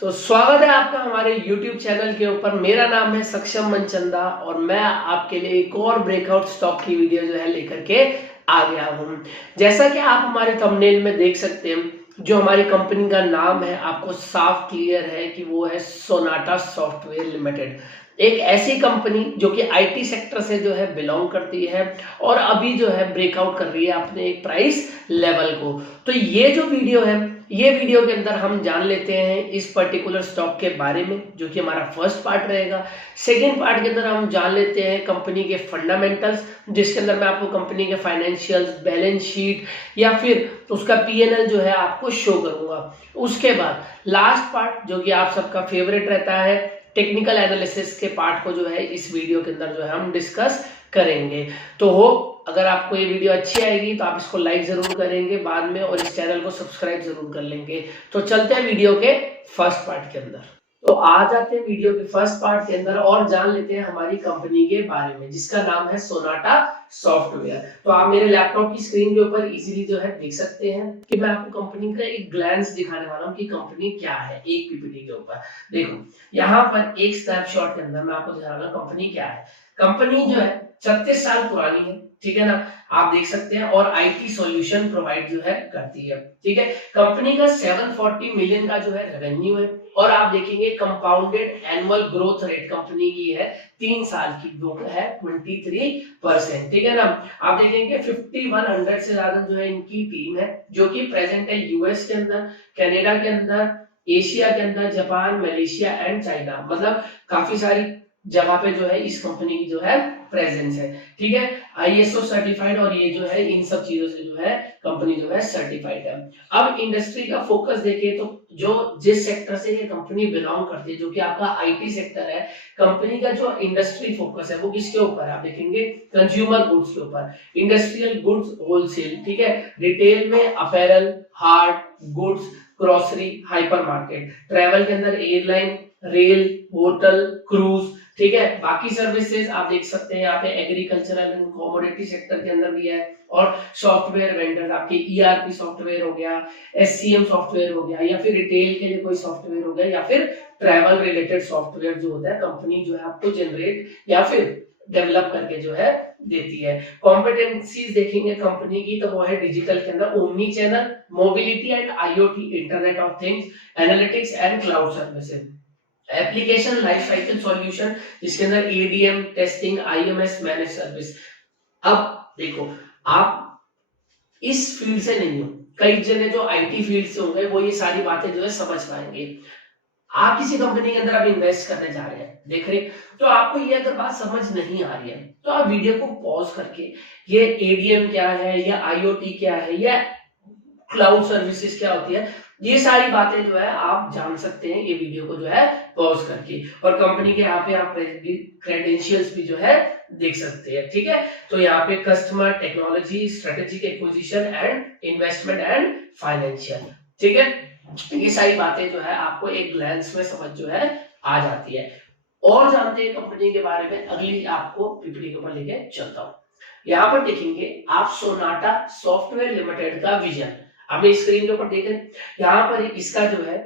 तो स्वागत है आपका हमारे YouTube चैनल के ऊपर। मेरा नाम है सक्षम मनचंदा और मैं आपके लिए एक और ब्रेकआउट स्टॉक की वीडियो जो है लेकर के आ गया हूँ। जैसा कि आप हमारे थंबनेल में देख सकते हैं, जो हमारी कंपनी का नाम है आपको साफ क्लियर है कि वो है सोनाटा सॉफ्टवेयर लिमिटेड। एक ऐसी कंपनी जो कि आईटी सेक्टर से जो है बिलोंग करती है और अभी जो है ब्रेकआउट कर रही है अपने एक प्राइस लेवल को। तो ये जो वीडियो है, ये वीडियो के अंदर हम जान लेते हैं इस पर्टिकुलर स्टॉक के बारे में, जो कि हमारा फर्स्ट पार्ट रहेगा। सेकेंड पार्ट के अंदर हम जान लेते हैं कंपनी के फंडामेंटल्स, जिसके अंदर मैं आपको कंपनी के फाइनेंशियल्स, बैलेंस शीट या फिर उसका पीएनएल जो है आपको शो करूंगा। उसके बाद लास्ट पार्ट जो कि आप सबका फेवरेट रहता है, टेक्निकल एनालिसिस के पार्ट को जो है इस वीडियो के अंदर जो है हम डिस्कस करेंगे। तो होप अगर आपको ये वीडियो अच्छी आएगी तो आप इसको लाइक जरूर करेंगे बाद में और इस चैनल को सब्सक्राइब जरूर कर लेंगे। तो चलते हैं वीडियो के फर्स्ट पार्ट के अंदर। तो आ जाते हैं वीडियो के फर्स्ट पार्ट के अंदर और जान लेते हैं हमारी कंपनी के बारे में, जिसका नाम है सोनाटा सॉफ्टवेयर। तो आप मेरे लैपटॉप की स्क्रीन के ऊपर इजीली जो है देख सकते हैं कि मैं आपको कंपनी का एक ग्लैंस दिखाने वाला हूँ कि कंपनी क्या है एक पीपीटी के ऊपर। देखो यहाँ पर एक स्नैपशॉट के अंदर मैं आपको दिखा रहा हूँ कंपनी क्या है। कंपनी जो है 36 साल पुरानी है, ठीक है ना, आप देख सकते हैं, और आईटी सॉल्यूशन प्रोवाइड जो है करती है, ठीक है। कंपनी का 740 मिलियन का जो है रेवेन्यू है और आप देखेंगे compounded annual growth rate company की है 3 साल की, जो है 23%, ठीक है ना। आप देखेंगे 5100 से ज्यादा जो है इनकी टीम है, जो कि प्रेजेंट है यूएस के अंदर, कनाडा के अंदर, एशिया के अंदर, जापान, मलेशिया एंड चाइना। मतलब काफी सारी जगह पे जो है इस कंपनी की जो है प्रेजेंस है, ठीक है। आईएसओ सर्टिफाइड, और ये जो है इन सब चीजों से जो है कंपनी जो है सर्टिफाइड है। अब इंडस्ट्री का फोकस देखिए तो जो जिस सेक्टर से ये कंपनी बिलोंग करती है, जो कि आपका आईटी सेक्टर है, कंपनी का जो इंडस्ट्री फोकस है वो किसके ऊपर है, आप देखेंगे कंज्यूमर गुड्स के ऊपर, इंडस्ट्रियल गुड्स होलसेल, ठीक है। रिटेल में apparel, hard goods, grocery, hyper market, travel के अंदर एयरलाइन, रेल, होटल, क्रूज, ठीक है। बाकी सर्विसेज आप देख सकते हैं यहाँ पे एग्रीकल्चरल एंड कमोडिटी सेक्टर के अंदर भी है, और सॉफ्टवेयर वेंडर्स आपके ईआरपी सॉफ्टवेयर हो गया, एससीएम सॉफ्टवेयर हो गया, या फिर रिटेल के लिए कोई सॉफ्टवेयर हो गया, या फिर ट्रैवल रिलेटेड सॉफ्टवेयर जो होता है कंपनी जो है आपको जनरेट या फिर डेवलप करके जो है देती है। कॉम्पिटेंसीज देखेंगे कंपनी की तो वो है डिजिटल के अंदर omni channel, mobility and IoT, internet of things, analytics and cloud services, application life cycle solution, जिसके अंदर ADM, testing, IMS, manage service. अब देखो आप इस फील्ड से नहीं हो, कई जने जो आईटी फील्ड से होंगे वो ये सारी बातें जो है समझ पाएंगे। आप किसी कंपनी के अंदर आप इन्वेस्ट करने जा रहे हैं, देख रहे, तो आपको ये अगर बात समझ नहीं आ रही है तो आप वीडियो को पॉज करके ये एडीएम क्या है, या आईओटी क्या है, या क्लाउड सर्विसेज क्या होती है, ये सारी बातें जो है आप जान सकते हैं ये वीडियो को जो है पॉज करके, और कंपनी के यहाँ पे आप क्रेडेंशियल्स भी जो है देख सकते हैं, ठीक है। तो यहाँ पे customer, technology, strategic acquisition and investment and financial, ठीक है। ये सारी बातें जो है आपको एक ग्लैंस में समझ जो है आ जाती है। और जानते हैं कंपनी के बारे में, अगली आपको पीपीटी के ऊपर लेके चलता हूँ। यहाँ पर देखेंगे आप सोनाटा सॉफ्टवेयर लिमिटेड का विजन, हमें स्क्रीन के ऊपर देख रहे हैं, यहाँ पर इसका जो है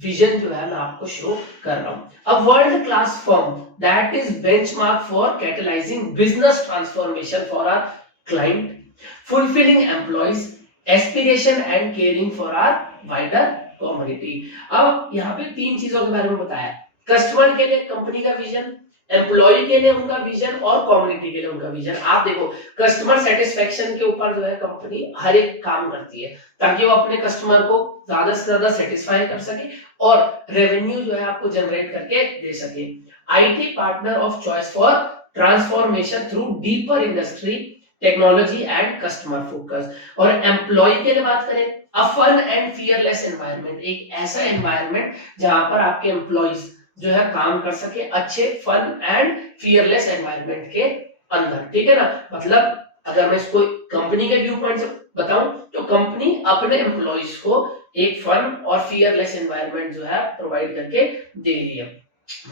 विजन जो है मैं आपको शो कर रहा हूं। A world class firm that is benchmark for catalysing business transformation for our client, fulfilling employees aspiration and caring for our wider community. अब यहाँ पे 3 चीजों के बारे में बताया, कस्टमर के लिए कंपनी का विजन, एम्प्लॉय के लिए उनका विजन, और कम्युनिटी के लिए उनका विजन। आप देखो कस्टमर सेटिस्फेक्शन के ऊपर जो है कंपनी हर एक काम करती है ताकि वो अपने कस्टमर को ज्यादा से ज्यादा सेटिस्फाई कर सके और रेवेन्यू जो है आपको जनरेट करके दे सके। IT partner of choice for transformation through deeper industry technology and customer focus. और एम्प्लॉय के लिए बात करें, a fun and fearless environment, एक ऐसा एनवायरनमेंट जहां पर आपके एम्प्लॉइज जो है काम कर सके अच्छे फन एंड फियरलेस एनवायरनमेंट के अंदर, ठीक है ना। मतलब अगर मैं इसको कंपनी के व्यू पॉइंट से बताऊं तो कंपनी अपने एम्प्लॉइज को एक फन और फियरलेस एनवायरनमेंट जो है प्रोवाइड करके दे रही है।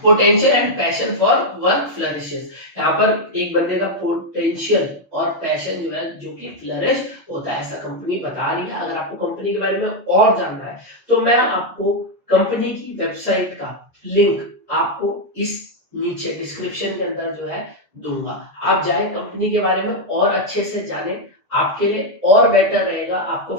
Potential and passion for work flourishes, यहाँ पर एक बंदे का पोटेंशियल और पैशन जो है जो कि फ्लरिश होता है, ऐसा कंपनी बता रही है। अगर आपको कंपनी के बारे में और जानना है तो मैं आपको कंपनी की वेबसाइट का लिंक आपको इस नीचे डिस्क्रिप्शन के अंदर जो है दूंगा। आप जाए कंपनी के बारे में और अच्छे से जाने, आपके लिए और बेटर रहेगा, आपको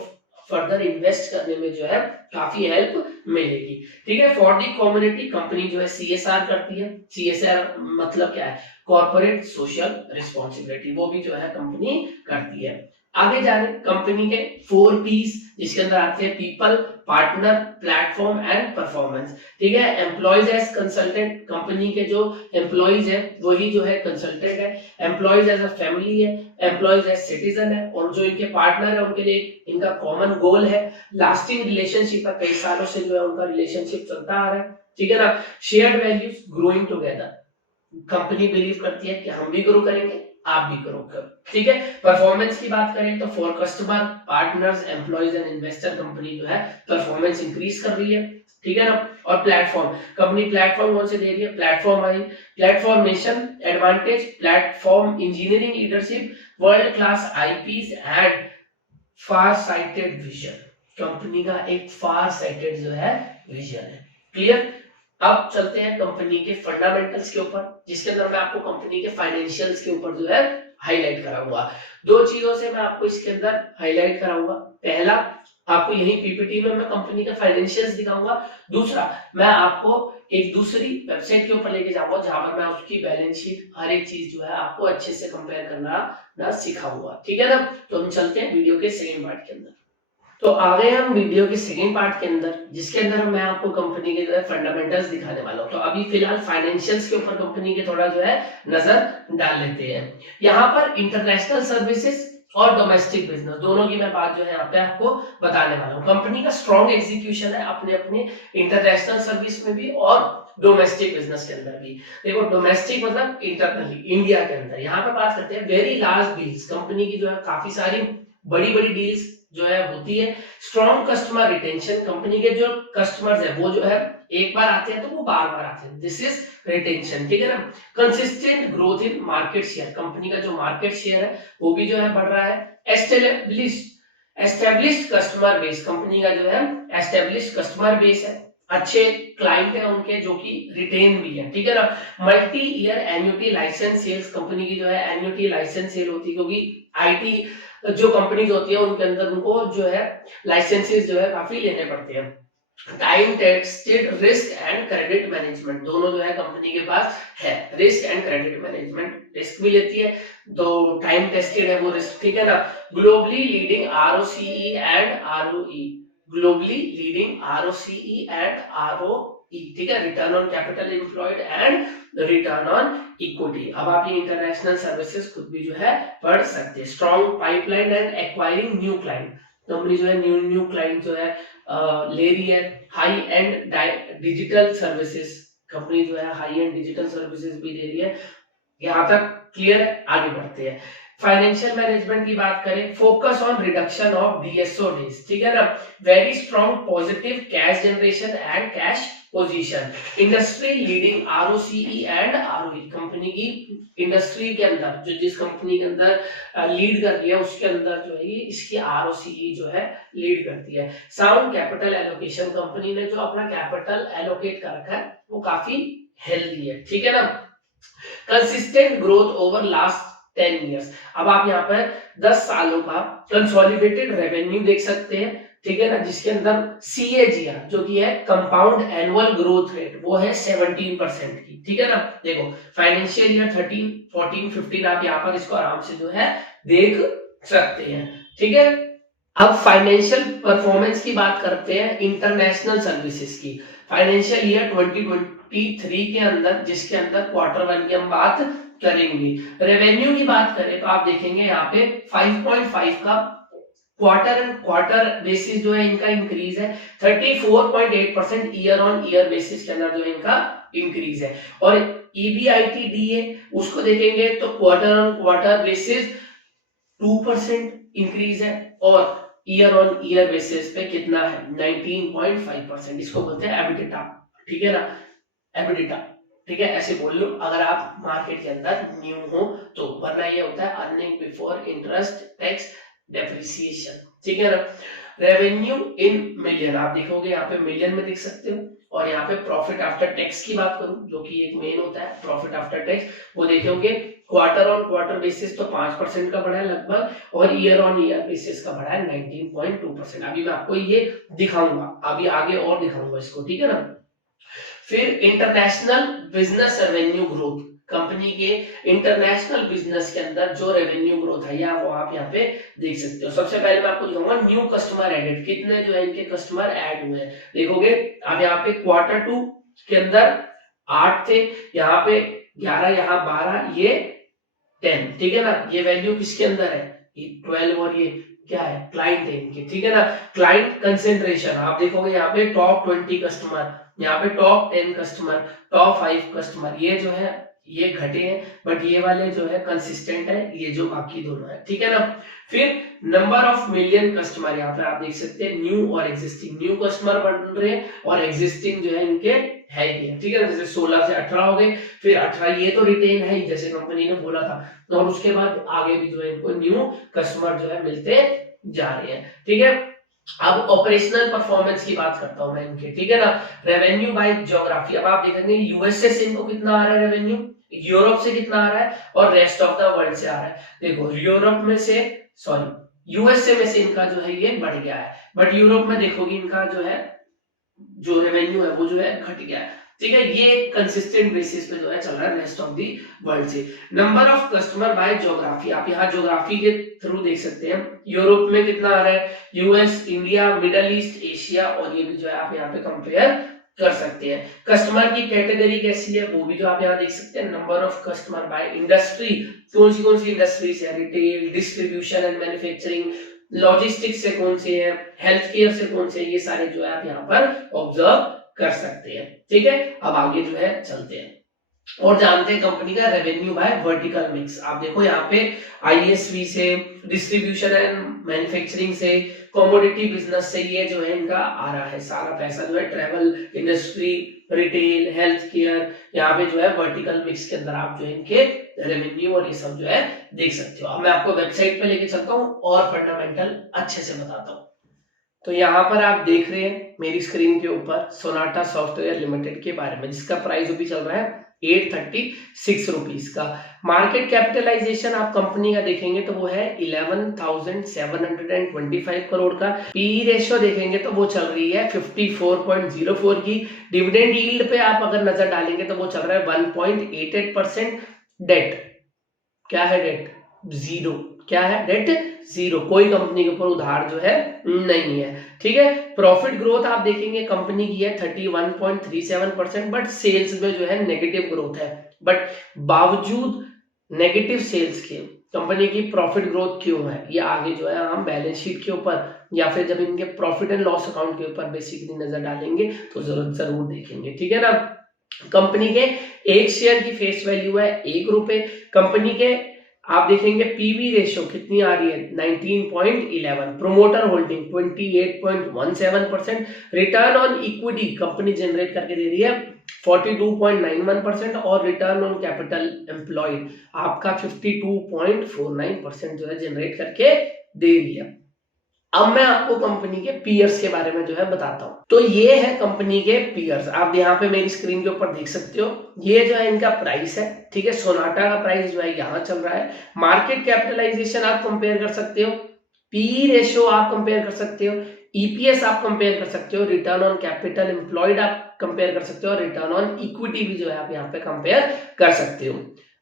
फर्दर इन्वेस्ट करने में जो है काफी हेल्प मिलेगी। ठीक है, फॉर दी कम्युनिटी कंपनी जो है CSR करती है। CSR मतलब क्या है? कॉर्पोरेट सोशल रिस्पॉन्सिबिलिटी, वो भी जो है कंपनी करती है। आगे जाने कंपनी के 4 P's, जिसके अंदर आते हैं people, partner, platform and performance. ठीक है, एम्प्लॉइज एज कंसल्टेंट, कंपनी के जो एम्प्लॉइज है वही जो है कंसल्टेंट है। एम्प्लॉइज एज अ फैमिली है, एम्प्लॉइज एज सिटीजन है, और जो इनके पार्टनर है उनके लिए इनका कॉमन गोल है, लास्टिंग रिलेशनशिप है, कई सालों से जो है उनका रिलेशनशिप चलता आ रहा है। ठीक है ना, shared values, growing together, company believe करती है कि हम भी ग्रो करेंगे, आप भी ग्रो करो। ठीक है, परफॉर्मेंस की बात करें तो for customer, partners, employees and investor company जो है परफॉर्मेंस इंक्रीज कर रही है। ठीक है ना, और प्लेटफॉर्म, कंपनी प्लेटफॉर्म कौन से दे रही है? Platform I, platformation advantage, platform engineering leadership, world class IPs and far sighted vision. Company का एक फार साइटेड जो है विजन है। क्लियर? अब चलते हैं कंपनी के फंडामेंटल्स के ऊपर, जिसके अंदर मैं आपको कंपनी के फाइनेंशियल्स के ऊपर जो है हाईलाइट कराऊंगा। 2 चीजों से मैं आपको इसके अंदर हाईलाइट कराऊंगा। पहला, आपको यही पीपीटी में मैं कंपनी के फाइनेंशियल्स दिखाऊंगा। दूसरा, मैं आपको एक दूसरी वेबसाइट के ऊपर लेके जाऊंगा जहां पर मैं उसकी बैलेंस शीट, हर एक चीज जो है आपको अच्छे से कंपेयर करना ना सिखाऊंगा। ठीक है ना, तो हम चलते हैं वीडियो के सेकंड पार्ट के अंदर। तो आ गए हम वीडियो के सेकंड पार्ट के अंदर, जिसके अंदर मैं आपको कंपनी के जो है फंडामेंटल्स दिखाने वाला हूं। तो अभी फिलहाल फाइनेंशियल्स के ऊपर कंपनी के थोड़ा जो है नजर डाल लेते हैं। यहाँ पर इंटरनेशनल सर्विसेज और डोमेस्टिक बिजनेस दोनों की मैं बात जो है यहाँ पे आपको बताने वाला हूँ। कंपनी का स्ट्रॉन्ग एग्जीक्यूशन है अपने अपने इंटरनेशनल सर्विस में भी और डोमेस्टिक बिजनेस के अंदर भी। देखो, डोमेस्टिक मतलब इंटरनली इंडिया के अंदर, यहाँ पे बात करते हैं वेरी लार्ज डील्स, कंपनी की जो है काफी सारी बड़ी बड़ी डील्स जो है होती है। स्ट्रॉन्ग कस्टमर रिटेंशन, कंपनी के जो कस्टमर्स है वो जो है एक बार आते हैं तो वो बार बार आते हैं, दिस इज रिटेंशन। ठीक है ना, consistent growth in market share, company का जो मार्केट शेयर है वो भी जो है बढ़ रहा है। एस्टेब्लिश्ड कस्टमर बेस, कंपनी का जो है एस्टेब्लिश्ड कस्टमर बेस है, अच्छे क्लाइंट है उनके जो कि रिटेन भी है। ठीक है ना, multi year annuity licence sales, company की जो है एन्युटी लाइसेंस सेल होती है, क्योंकि आईटी जो कंपनीज होती है उनके अंदर उनको जो है लाइसेंसेस जो है काफी लेने पड़ते हैं। Time tested risk and credit management, दोनों जो है कंपनी के पास है। Risk and credit management, risk भी लेती है तो टाइम टेस्टेड है वो रिस्क। ठीक है ना, globally leading ROCE and ROE, globally leading ROCE and ROE. ठीक है, return on capital employed and return on equity. अब आप ये इंटरनेशनल सर्विसेज खुद भी जो है पढ़ सकते हैं। Strong pipeline and acquiring new client, company जो है न्यू क्लाइंट जो है ले रही है। High and digital services, company जो है हाई एंड डिजिटल सर्विसेज भी ले रही है। यहाँ तक क्लियर है? आगे बढ़ते हैं। फाइनेंशियल मैनेजमेंट की बात करें, focus on reduction of DSO days. ठीक है ना, very strong positive cash generation and cash position, industry leading ROCE and ROE, company की इंडस्ट्री के अंदर जो जिस कंपनी के अंदर लीड कर रही है उसके अंदर जो है ये इसकी आरओसीई जो है लीड करती है। साउंड कैपिटल एलोकेशन, कंपनी ने जो अपना कैपिटल एलोकेट कर रखा है वो काफी हेल्दी है। ठीक है ना, consistent growth over last 10 years, अब आप यहाँ पर 10 सालों का कंसोलिडेटेड रेवेन्यू देख सकते हैं। ठीक है ना, जिसके अंदर CAGR जो कि है कंपाउंड एनुअल ग्रोथ रेट, वो है 17% की। ठीक है ना, देखो फाइनेंशियल ईयर 13, 14, 15 आप यहाँ पर इसको आराम से जो है देख सकते हैं। ठीक है, अब फाइनेंशियल परफॉर्मेंस की बात करते हैं इंटरनेशनल सर्विसेज की। फाइनेंशियल ईयर 2023 के अंदर, जिसके अंदर Q1 की हम बात करेंगे। रेवेन्यू की बात करें तो आप देखेंगे यहाँ पे 5.5 का क्वार्टर बेसिस जो है इनका इंक्रीज है, 34.8% ईयर ऑन ईयर बेसिस के अंदर जो है इनका इंक्रीज है। और EBITDA उसको देखेंगे तो quarter on quarter basis 2% increase है, और ईयर ऑन ईयर बेसिस पे कितना है? 19.5%। इसको बोलते हैं एबिडिटा। ठीक है ना, एबिडिटा। ठीक है, ऐसे बोल लो अगर आप मार्केट के अंदर न्यू हो तो, वरना ये होता है earning before interest tax depreciation. ठीक है ना, रेवेन्यू इन मिलियन, आप देखोगे यहाँ पे मिलियन में देख सकते हो। और यहाँ पे प्रॉफिट आफ्टर टैक्स की बात करूं, जो कि एक मेन होता है प्रॉफिट आफ्टर टैक्स, वो देखोगे क्वार्टर ऑन क्वार्टर बेसिस तो 5% का बढ़ा है लगभग, और ईयर ऑन ईयर बेसिस का बढ़ा है 19.2%। अभी मैं आपको ये दिखाऊंगा, अभी आगे और दिखाऊंगा इसको, ठीक है ना। फिर international business revenue growth, company के इंटरनेशनल बिजनेस के अंदर जो रेवेन्यू ग्रोथ है या वो आप यहाँ पे देख सकते हो। सबसे पहले मैं आपको दिखाऊंगा न्यू कस्टमर एडेड, कितने जो है इनके कस्टमर ऐड हुए हैं। देखोगे अब यहाँ पे क्वार्टर 2 के अंदर 8 थे, यहाँ पे 11, यहाँ 12, ये 10, ठीक है ना। ये वैल्यू किसके अंदर है, ये 12, और ये क्या है, क्लाइंट है इनके, ठीक है ना। क्लाइंट कंसेंट्रेशन आप देखोगे यहाँ पे टॉप 20 कस्टमर, यहाँ पे टॉप 10 कस्टमर, टॉप 5 कस्टमर, ये जो है ये घटे हैं, बट ये वाले जो है कंसिस्टेंट है, ये जो बाकी दोनों है, ठीक है ना। फिर नंबर ऑफ मिलियन कस्टमर, यहाँ पे आप देख सकते हैं न्यू और एग्जिस्टिंग, न्यू कस्टमर बढ़ रहे हैं और एग्जिस्टिंग जो है इनके है ही, ठीक है। जैसे 16 से 18 हो गए, फिर 18 ये तो रिटेन है ही जैसे कंपनी ने बोला था, और उसके बाद आगे भी जो है इनको न्यू कस्टमर जो है मिलते जा रहे हैं, ठीक है। अब ऑपरेशनल परफॉर्मेंस की बात करता हूं मैं इनके, ठीक है ना। रेवेन्यू बाय ज्योग्राफी, अब आप देखेंगे यूएसए से इनको कितना आ रहा है रेवेन्यू, यूरोप से कितना आ रहा है, और रेस्ट ऑफ द वर्ल्ड से आ रहा है। देखो यूरोप में से, सॉरी यूएसए में से इनका जो है ये बढ़ गया है, बट यूरोप में देखोगे इनका जो है जो रेवेन्यू है वो जो है घट गया है, ठीक है। ये कंसिस्टेंट बेसिस पे जो है चल रहा है रेस्ट ऑफ दी वर्ल्ड से। Number of customer bye geography, आप यहाँ ज्योग्राफी के थ्रू देख सकते हैं यूरोप में कितना आ रहा है, US, India, middle east, Asia, और ये भी जो है आप यहाँ पे कंपेयर कर सकते हैं। कस्टमर की कैटेगरी कैसी है वो भी जो आप यहाँ देख सकते हैं। Number of customer by industry, कौन सी इंडस्ट्रीज है, retail, distribution and manufacturing, logistics से कौन से है, हेल्थ केयर से कौन से, ये सारे जो है आप यहाँ पर ऑब्जर्व कर सकते हैं, ठीक है। अब आगे जो है चलते हैं और जानते हैं कंपनी का रेवेन्यू बाय वर्टिकल मिक्स। आप देखो यहाँ पे आईएसवी से, डिस्ट्रीब्यूशन एंड मैन्युफैक्चरिंग से, कमोडिटी बिजनेस से, ये जो है इनका आ रहा है सारा पैसा जो है, travel industry, retail, health care, यहाँ पे जो है वर्टिकल मिक्स के अंदर आप जो है इनके रेवेन्यू और ये सब जो है देख सकते हो। अब मैं आपको वेबसाइट पे लेके चलता हूँ और फंडामेंटल अच्छे से बताता हूँ। तो यहाँ पर आप देख रहे हैं मेरी स्क्रीन के ऊपर सोनाटा सॉफ्टवेयर लिमिटेड के बारे में, जिसका प्राइस अभी चल रहा है 836 रुपीज का। मार्केट कैपिटलाइजेशन आप कंपनी का देखेंगे तो वो है 11,725 करोड़ का। पीई रेशियो देखेंगे तो वो चल रही है 54.04 की। डिविडेंड यील्ड पे आप अगर नजर डालेंगे तो वो चल रहा है 1.88%। डेट क्या है, डेट जीरो, क्या है, डेट जीरो, कोई कंपनी के ऊपर उधार जो है नहीं है, ठीक है। प्रॉफिट ग्रोथ आप देखेंगे कंपनी की है 31.37%, बट सेल्स में जो है नेगेटिव ग्रोथ है। बट बावजूद नेगेटिव सेल्स के कंपनी की प्रॉफिट ग्रोथ क्यों है, ये आगे जो है हम बैलेंस शीट के ऊपर या फिर जब इनके प्रॉफिट एंड लॉस अकाउंट के ऊपर बेसिकली नजर डालेंगे तो जरूर देखेंगे, ठीक है ना। कंपनी के एक शेयर की फेस वैल्यू है ₹1। कंपनी के आप देखेंगे पीवी रेशियो कितनी आ रही है 19.11, promoter holding 28.17%, return on equity company generate करके दे रही है 42.91%, और रिटर्न ऑन कैपिटल एम्प्लॉयड आपका 52.49% जो है जनरेट करके दे रही है। अब मैं आपको कंपनी के पीयर्स के बारे में जो है बताता हूं। तो ये है कंपनी के पीयर्स, आप यहाँ पे मेरी स्क्रीन के ऊपर देख सकते हो। ये जो है इनका प्राइस है, ठीक है। सोनाटा का प्राइस जो है यहाँ चल रहा है। मार्केट कैपिटलाइजेशन आप कंपेयर कर सकते हो, पी रेशियो आप कंपेयर कर सकते हो, ईपीएस आप कंपेयर कर सकते हो, रिटर्न ऑन कैपिटल एम्प्लॉयड आप कंपेयर कर सकते हो, और रिटर्न ऑन इक्विटी भी जो है आप यहाँ पे कंपेयर कर सकते हो।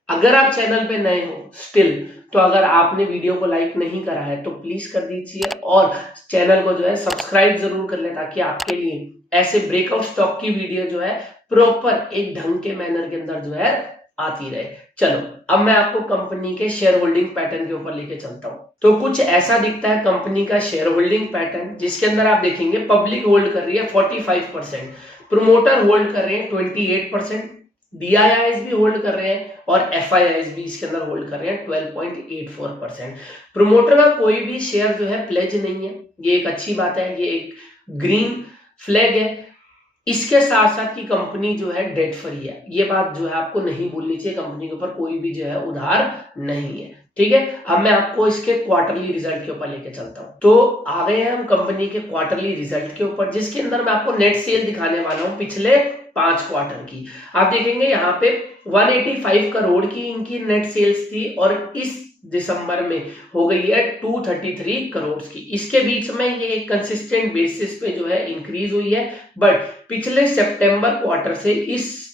अगर आप चैनल पे नए हो स्टिल, तो अगर आपने वीडियो को लाइक नहीं करा है तो प्लीज कर दीजिए, और चैनल को जो है सब्सक्राइब जरूर कर ले, ताकि आपके लिए ऐसे ब्रेकआउट स्टॉक की वीडियो जो है प्रॉपर एक ढंग के मैनर के अंदर जो है आती रहे। चलो अब मैं आपको कंपनी के शेयर होल्डिंग पैटर्न के ऊपर लेके चलता हूं। तो कुछ ऐसा दिखता है कंपनी का शेयर होल्डिंग पैटर्न, जिसके अंदर आप देखेंगे पब्लिक होल्ड कर रही है 45%, प्रोमोटर होल्ड कर रहे हैं 28%, डीआईआईज भी होल्ड कर रहे हैं, और एफआईआईज भी इसके अंदर होल्ड कर रहे हैं 12.84%। प्रोमोटर का कोई भी शेयर जो है प्लेज नहीं है, ये एक अच्छी बात है, ये एक ग्रीन फ्लैग है। इसके साथ साथ की कंपनी जो है डेट फ्री है, ये बात जो है आपको नहीं भूलनी चाहिए, कंपनी के ऊपर कोई भी जो है उधार नहीं है, ठीक है, अब मैं आपको इसके क्वार्टरली रिजल्ट के ऊपर लेके चलता हूं। तो आ गए हैं हम कंपनी के क्वार्टरली रिजल्ट के ऊपर, जिसके अंदर मैं आपको नेट सेल दिखाने वाला हूं पिछले 5 क्वार्टर की। आप देखेंगे यहाँ पे 185 करोड़ की इनकी नेट सेल्स थी और इस दिसंबर में हो गई है 233 करोड़ की। इसके बीच में ये एक कंसिस्टेंट बेसिस पे जो है इंक्रीज हुई है, बट पिछले सितंबर क्वार्टर से इस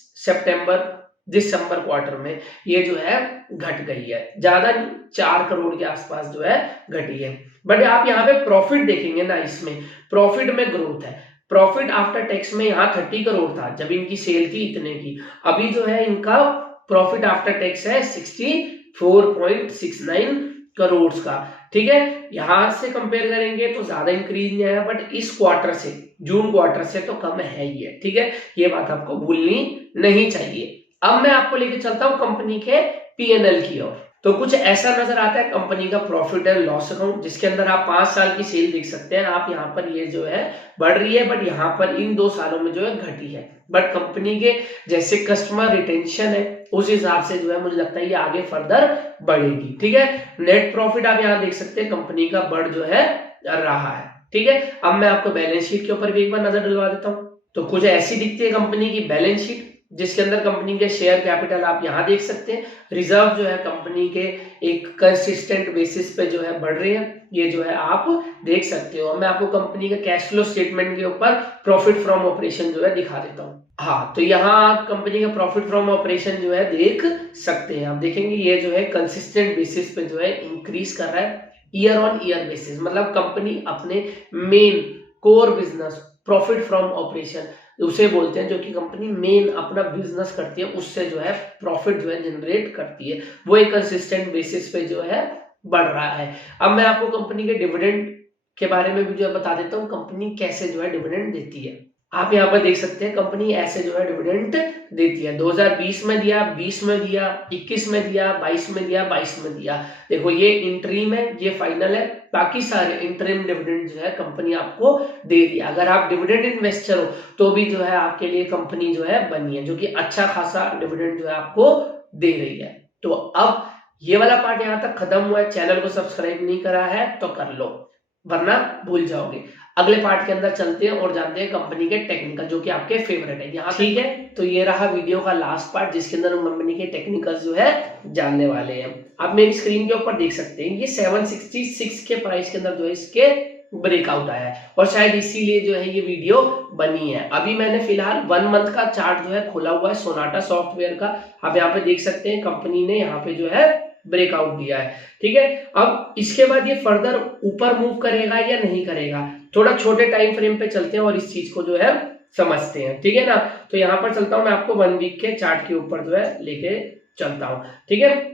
दिसंबर क्वार्टर में ये जो है घट गई है, ज्यादा 4 करोड़ के आसपास जो है घटी है। बट आप यहाँ पे प्रॉफिट देखेंगे ना, इसमें प्रॉफिट में ग्रोथ है। प्रॉफिट आफ्टर टैक्स में यहाँ 30 करोड़ था जब इनकी सेल थी इतने की, अभी जो है इनका प्रॉफिट आफ्टर टैक्स है 64.69 करोड़ का। ठीक है, यहां से कंपेयर करेंगे तो ज्यादा इंक्रीज नहीं आया, बट इस क्वार्टर से, जून क्वार्टर से तो कम है ही है। ठीक है, ये बात आपको भूलनी नहीं चाहिए। अब मैं आपको लेके चलता हूं कंपनी के P&L की ओर। तो कुछ ऐसा नजर आता है कंपनी का प्रॉफिट एंड लॉस अकाउंट, जिसके अंदर आप 5 साल की सेल देख सकते हैं। आप यहाँ पर ये जो है बढ़ रही है, बट यहाँ पर इन 2 सालों में जो है घटी है। बट कंपनी के जैसे कस्टमर रिटेंशन है उस हिसाब से जो है मुझे लगता है ये आगे फर्दर बढ़ेगी। ठीक है, नेट प्रॉफिट आप यहाँ देख सकते हैं कंपनी का बढ़ जो है रहा है। ठीक है, अब मैं आपको बैलेंस शीट के ऊपर भी एक बार नजर डलवा देता हूँ। तो कुछ ऐसी दिखती है कंपनी की बैलेंस शीट, जिसके अंदर कंपनी के शेयर कैपिटल आप यहां देख सकते हैं। रिजर्व जो है कंपनी के एक कंसिस्टेंट बेसिस पे जो है बढ़ रहे हैं, ये जो है आप देख सकते हो। मैं आपको कंपनी के कैश फ्लो स्टेटमेंट के ऊपर प्रॉफिट फ्रॉम ऑपरेशन जो है दिखा देता हूँ। हाँ, तो यहाँ आप कंपनी का प्रॉफिट फ्रॉम ऑपरेशन जो है देख सकते हैं। आप देखेंगे ये जो है कंसिस्टेंट बेसिस पे जो है इंक्रीज कर रहा है ईयर ऑन ईयर बेसिस। मतलब कंपनी अपने main core business profit from operation उसे बोलते हैं, जो कि कंपनी मेन अपना बिजनेस करती है, उससे जो है प्रॉफिट जो है जनरेट करती है, वो एक कंसिस्टेंट बेसिस पे जो है बढ़ रहा है। अब मैं आपको कंपनी के डिविडेंड के बारे में भी जो है बता देता हूँ, कंपनी कैसे जो है डिविडेंड देती है। आप यहाँ पर देख सकते हैं कंपनी ऐसे जो है डिविडेंड देती है। 2020 में दिया, 20 में दिया, 21 में दिया, 22 में दिया, 22 में दिया। देखो ये इंटरिम है, ये फाइनल है, बाकी सारे इंटरिम डिविडेंड जो है कंपनी आपको दे रही है। अगर आप डिविडेंड इन्वेस्टर हो तो भी जो है आपके लिए कंपनी जो है बनी है, जो कि अच्छा खासा डिविडेंड जो है आपको दे रही है। तो अब ये वाला पार्ट यहाँ तक खत्म हुआ है। चैनल को सब्सक्राइब नहीं करा है तो कर लो, वरना भूल जाओगे। अगले पार्ट के अंदर चलते हैं और जानते हैं कंपनी के टेक्निकल, जो कि आपके फेवरेट है यहाँ। ठीक है, तो ये रहा वीडियो का लास्ट पार्ट, जिसके अंदर हम कंपनी के टेक्निकल जो है जानने वाले हैं। आप मेरी स्क्रीन के ऊपर देख सकते हैं ये 766 के प्राइस के अंदर जो है इसके ब्रेकआउट आया है, और शायद इसीलिए जो है ये वीडियो बनी है। अभी मैंने फिलहाल 1 मंथ का चार्ट जो है खोला हुआ है सोनाटा सॉफ्टवेयर का। आप यहाँ पे देख सकते हैं कंपनी ने यहाँ पे जो है ब्रेकआउट दिया है। ठीक है, अब इसके बाद ये फर्दर ऊपर मूव करेगा या नहीं करेगा, थोड़ा छोटे टाइम फ्रेम पे चलते हैं और इस चीज को जो है समझते हैं। ठीक है ना, तो यहाँ पर चलता हूं मैं आपको 1 वीक के चार्ट के ऊपर जो है लेके चलता हूं। ठीक है,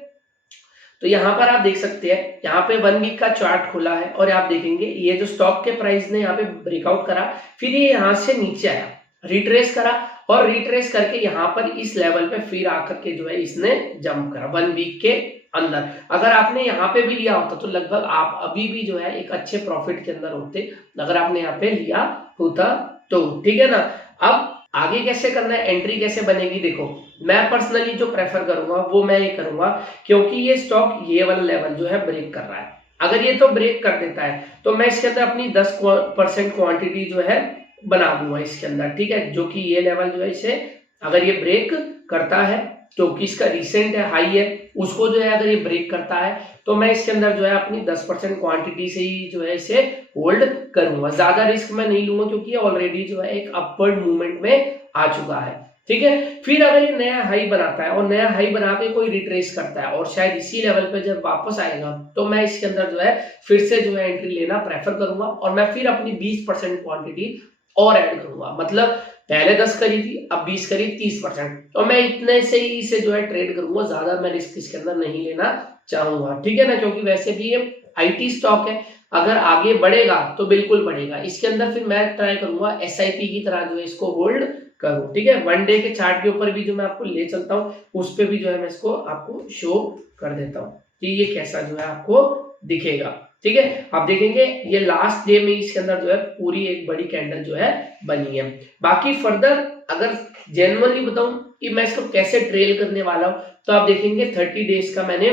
तो यहाँ पर आप देख सकते हैं, यहाँ पे 1 वीक का चार्ट खुला है और आप देखेंगे ये जो स्टॉक के प्राइस ने यहाँ पे ब्रेकआउट करा, फिर ये यहाँ से नीचे आया, रिट्रेस करा, और रिट्रेस करके यहाँ पर इस लेवल पे फिर आकर के जो है इसने जंप करा 1 वीक के अंदर। अगर आपने यहाँ पे भी लिया होता तो लगभग आप अभी भी जो है एक अच्छे प्रॉफिट के अंदर होते, अगर आपने यहाँ पे लिया होता तो। ठीक है ना, अब आगे कैसे करना है, एंट्री कैसे बनेगी, देखो मैं पर्सनली जो प्रेफर करूंगा वो मैं ये करूंगा, क्योंकि ये स्टॉक ये वाला लेवल जो है ब्रेक कर रहा है। अगर ये तो ब्रेक कर देता है तो मैं इसके अंदर अपनी 10% क्वांटिटी जो है बना दूंगा इसके अंदर। ठीक है, जो कि ये लेवल जो है इसे अगर ये ब्रेक करता है, क्योंकि इसका रिसेंट है हाई है, उसको जो है अगर ये ब्रेक करता है तो मैं इसके अंदर जो है अपनी 10% क्वांटिटी से ही जो है इसे होल्ड करूंगा। ज्यादा रिस्क मैं नहीं लूंगा, क्योंकि ये ऑलरेडी जो है एक अपवर्ड मूवमेंट में आ चुका है। ठीक है, फिर अगर ये नया हाई बनाता है और नया हाई बना के कोई रिट्रेस करता है और शायद इसी लेवल पे जब वापस आएगा, तो मैं इसके अंदर जो है फिर से जो है एंट्री लेना प्रेफर करूंगा, और मैं फिर अपनी 20% क्वांटिटी और ऐड करूंगा। मतलब पहले 10 करी थी, अब 20 करी, 30%, तो मैं इतने से ही इसे जो है ट्रेड करूंगा, ज्यादा मैं रिस्क इसके अंदर नहीं लेना चाहूंगा। ठीक है ना, क्योंकि वैसे भी ये IT स्टॉक है, अगर आगे बढ़ेगा तो बिल्कुल बढ़ेगा। इसके अंदर फिर मैं ट्राई करूंगा SIP की तरह जो है इसको होल्ड करूं। ठीक है, 1 डे के चार्ट के ऊपर भी जो मैं आपको ले चलता हूँ, उस पर भी जो है मैं इसको आपको शो कर देता हूँ कि ये कैसा जो है आपको दिखेगा। ठीक है, आप देखेंगे ये लास्ट डे में इसके अंदर जो है पूरी एक बड़ी कैंडल जो है बनी है। बाकी फर्दर अगर जेन्युइनली बताऊं कि मैं इसको कैसे ट्रेल करने वाला हूं, तो आप देखेंगे 30 डेज का मैंने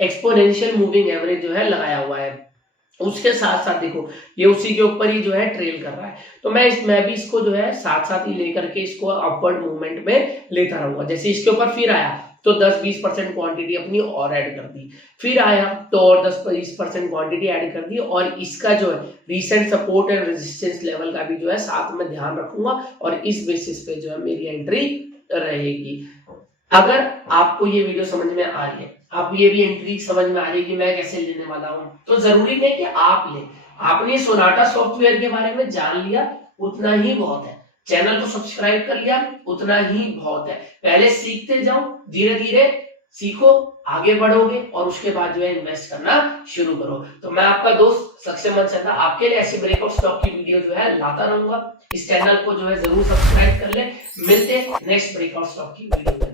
एक्सपोनेंशियल मूविंग एवरेज जो है लगाया हुआ है। उसके साथ साथ देखो ये उसी के ऊपर ही जो है ट्रेल कर रहा है, तो मैं भी इसको जो है साथ साथ ही लेकर के इसको अपवर्ड मूवमेंट में लेता रहूंगा। जैसे इसके ऊपर फिर आया तो 10-20% क्वांटिटी अपनी और ऐड कर दी, फिर आया तो और 10-20% क्वांटिटी ऐड कर दी, और इसका जो है recent support and resistance level का भी जो है साथ में ध्यान रखूंगा, और इस बेसिस पे जो है मेरी एंट्री रहेगी। अगर आपको ये वीडियो समझ में आ रही है, आपको ये भी एंट्री समझ में आ रही है कि मैं कैसे लेने वाला हूं, तो जरूरी नहीं कि आप ले, आपने सोनाटा सॉफ्टवेयर के बारे में जान लिया उतना ही बहुत है, चैनल को सब्सक्राइब कर लिया उतना ही बहुत है। पहले सीखते जाओ, धीरे धीरे सीखो, आगे बढ़ोगे और उसके बाद जो है इन्वेस्ट करना शुरू करो। तो मैं आपका दोस्त सक्षम मनचंदा आपके लिए ऐसी ब्रेकआउट स्टॉक की वीडियो जो है लाता रहूंगा। इस चैनल को जो है जरूर सब्सक्राइब कर ले। मिलते हैं नेक्स्ट ब्रेकआउट स्टॉक की वीडियो में।